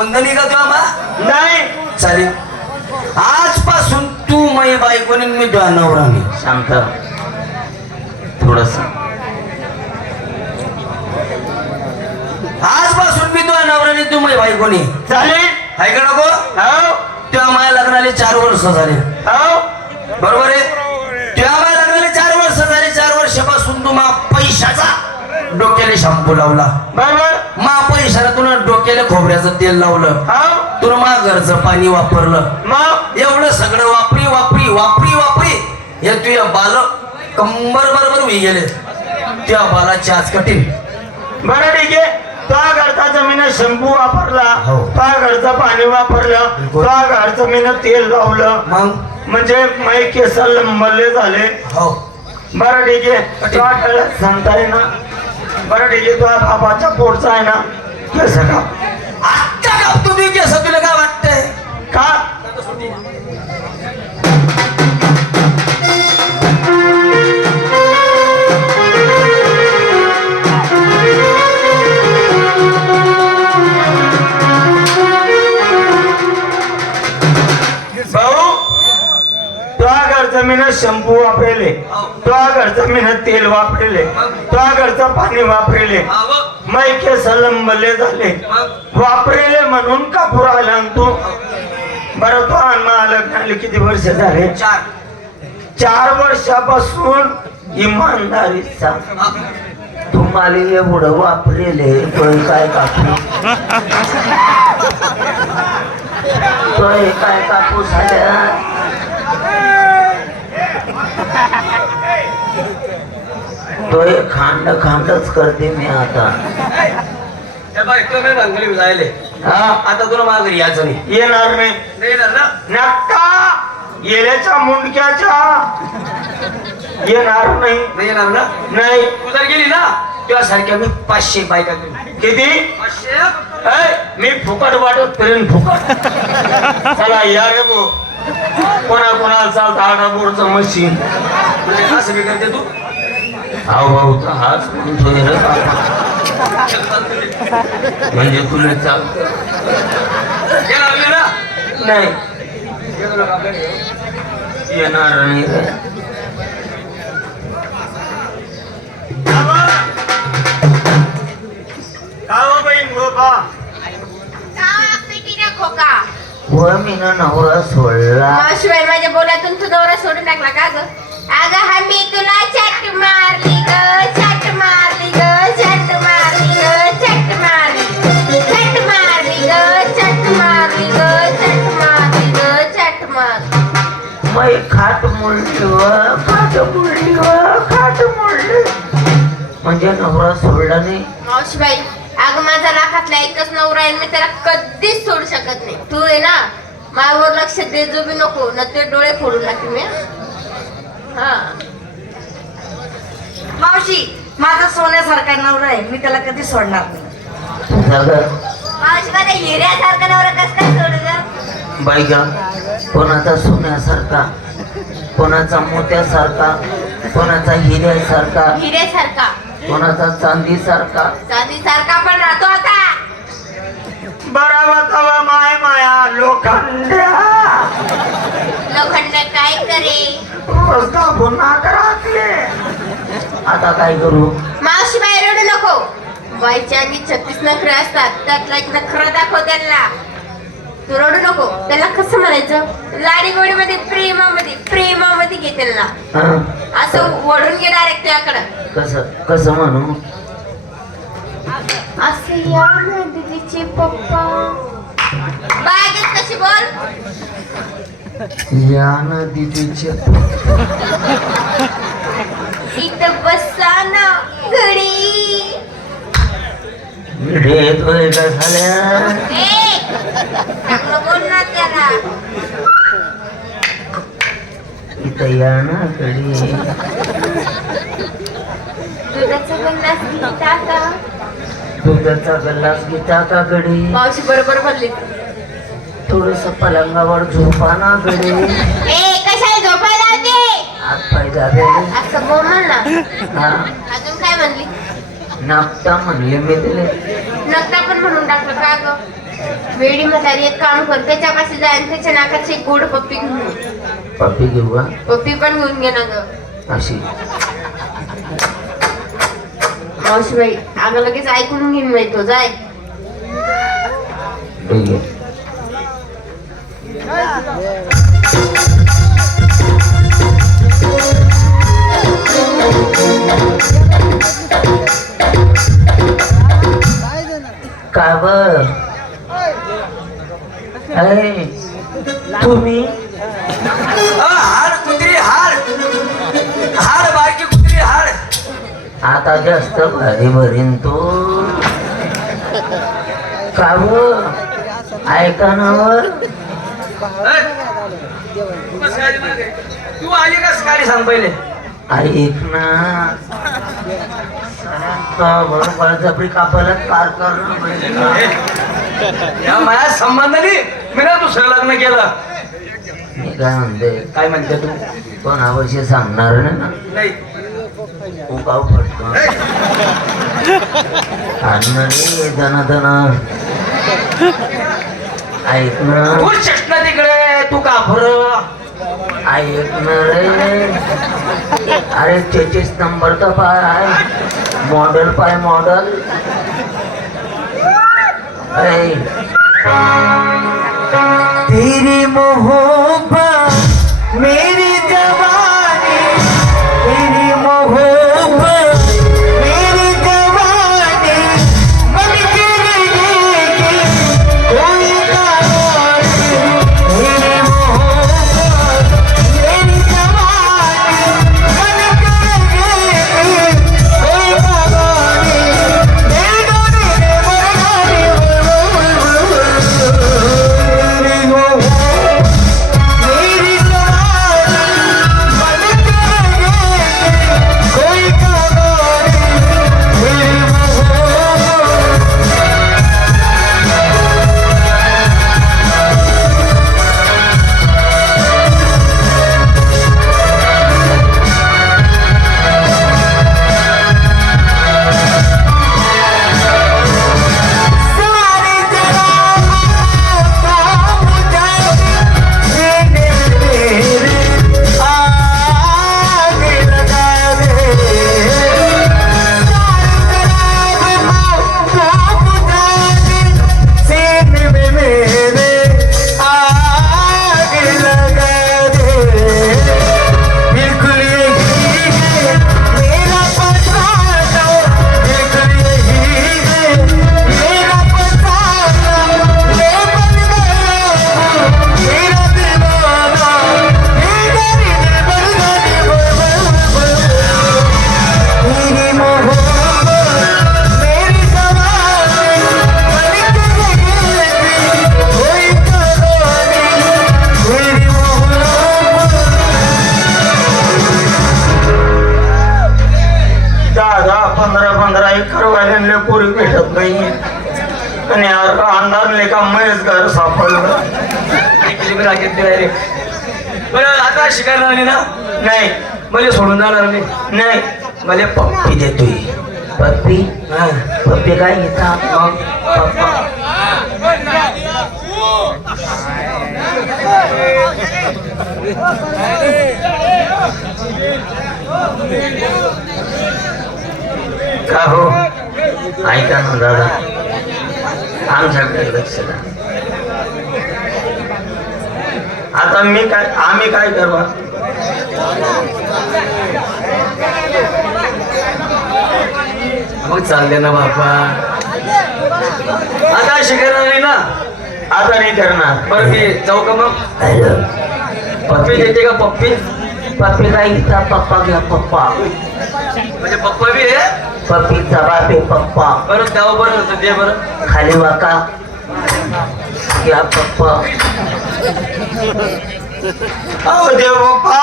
मंगनी का तुला मा नाही. चालेल. आजपासून तू मै बायकोनी मी तुझा नवरा मी शांत थोडस. आजपासून मी तुझा नवराने तू मै बायकोनी. चालेल. हाय का नको? हो. तेव्हा माझ्या लग्नाला चार वर्ष झाले. हो. बरोबर आहे? डोक्याला शॅम्पू लावला. बरोबर मा तुला डोक्याला खोबऱ्याचं तेल लावलं. हो? तुला मा घरचं पाणी वापरलं. मग? एवढं सगळं वापरी वापरी वापरी वापरी. हे तुझ्या बाल कंबर बरोबर होई गेले. त्या बालाची आज कठीण. बरं ठीक आहे. तुझ्या घरचा जमीन शंभू वापरला. हो. तुझ्या घरचं पाणी वापरलं. बिलकुल. तुझ्या घरचं तेल लावलं. मग? म्हणजे मै केस लंबले झाले. हो. बरं ठीक आहे. तुझ्या डोळ्यात सांगता ना बरं ठीक आहे तुझ्या बाबाच्या पोटचा आहे ना. केस का आत्ता का तुम्ही कसं तुला काय वाटतंय? का? घरचं मी वापरेले. तुझ्या घरचं मी तेल वापरेले. तुझ्या घरचं पाणी वापरेले. हा, व. मै केस लंबले झाले वापरेले म्हणून कापूर आला आणि तू? बरं तो लग्नाला किती वर्ष झाले? चार. चार वर्षापासून इमानदारीचा. हा. तुम्हाला एवढं वापरेले तो काय कापू तो काय कापू झाल्या तो खांड खांडच करते मी आता. आता तुला माघारी यायचं नाही. येणार नाही. नक्का येल्याच्या मुंडक्याच्या. येणार नाही. नाही येणार ना? नाही. तू जर गेली ना तुझ्यासारख्या मी पाचशे बायका किती? पाचशे? मी फुकट वाटत फिरेन फुकट. चला या रे भो कोणा कोणाला चालतं मशीन. म्हणजे असं बी करते तू? हा भाऊचा हाच म्हणतोय रे बाबा. म्हणजे तुला चालत येणार नाही. येणार नाही. रे खोका. व मी नवरा सोडला. शिवाय माझ्या बोलातून तू नवरा सोडून टाकला का ग? अगं हा मी तुला चट मारली ग चट मारली ग चट मारली ग चट मारली चट मारली ग चट मारली ग चट मारली ग चट मार मै खाट मुरली व खाट मुरली व खाट मुरली म्हणजे नवरा सोडला नाही. मावशीबाई लाखातला एकच नवरा आहे मी त्याला कधीच सोडू शकत नाही. तू आहे ना माझ्यावर लक्ष दे जो बी नको न ते डोळे फोडून टाकते मी. हा. मावशी माझा सोन्यासारखा नवरा आहे मी त्याला कधी सोडणार नाही. मावशी माझा हिऱ्यासारखा नवरा कस काय सोडू ग? बाई ग कोणाचा सोन्यासारखा कोणाचा मोत्यासारखा कोणाचा हिऱ्यासारखा हिऱ्यासारखा. कोणाचा चांदीसारखा. चांदीसारखा पण राहतो आता. बराबर तवा माय माया लोखंड्या लोखंड काय करे? रस्ता पुन्हा राखले आता काय करू मावशी बाहेर रडू नको. बाईच्या आणि छत्तीस नखरे असतात त्यातला एक नखरा दाखव त्यांना. तू रडू नको. त्याला कसं म्हणायचं? लाडी गोडी मध्ये प्रेमामध्ये प्रेमामध्ये घे त्यांना. हं? असं वळून घे डायरेक्ट त्याकडं. कसं कसं म्हणू? असं या ना दीदीचे पप्पा. बागेत कशी बोल? या नदीचे इथं बसा ना घडी. येतोय का झाल्या. चांगलं बोल ना त्याला. इथं या ना कडी दुधाचा दुधाचा गल्लास घेता का गडी. मावशी बरोबर बोलली. थोडस पलंगावर झोपा ना गडी. कशाला झोपायला होते हात पाय दाबे असं बोल म्हण ना हा. अजून काय म्हणली? नापता म्हणले मी तिले. नकटा पण म्हणून टाकलं का ग? वेडी म्हातारी एक काम कर त्याच्यापाशी जाय आणि त्याच्या नाकाची गोड पप्पी घेऊन ये. पप्पी घेऊ का? पप्पी पण घेऊन घे ना ग. अशी. मावशीबाई अगं लगेच ऐकून घेऊन माहितो जाय ठीक आहे काय बर अरे तुम्ही आता जास्त भारी भरीन तू. का बर ऐका ना वर ए, तू आली कस काय सांग पहिले? ऐक ना. बळजबरी कापायला कार करणं ए, या माझ्या संबंधाने मी ना दुसरं लग्न केलं. मी काय म्हणते काय म्हणते तू? कोणाविषयी सांगणार नाही ना. नाही पडतो ए, ऐक ना तू तिकडे? तू का ऐक रे अरे तेहतीस तर पाय आहे. मॉडेल पाय मॉडेल. तेरी मोहब्बत मेरी आणि यार अंधारले का महेश घर सापडलं. मी राखेत डायरेक्ट आता शिकायला आली ना? नाही. मला सोडून जाणार नाही नाही. मला पप्पी देतोय. पप्पी? हा. पप्पी काय घेता? मग पप्पा. का हो? ऐका ना दादा. आमच्याकडे लक्ष द्या. आता मी काय आम्ही काय करवा मग चालले ना बापा आता शिकायला आली ना आता नाही करणार. बरं मी जाऊ का मग? पप्पी देते का पप्पी? पप्पी काय घेता पप्पा घ्या पप्पा. म्हणजे पप्पा बी आहे? पप्पीचा बापे पप्पा. बरं द्यावं बरं होतं दे बरं. खाली वाका. घ्या पप्पा. अहो देव पप्पा!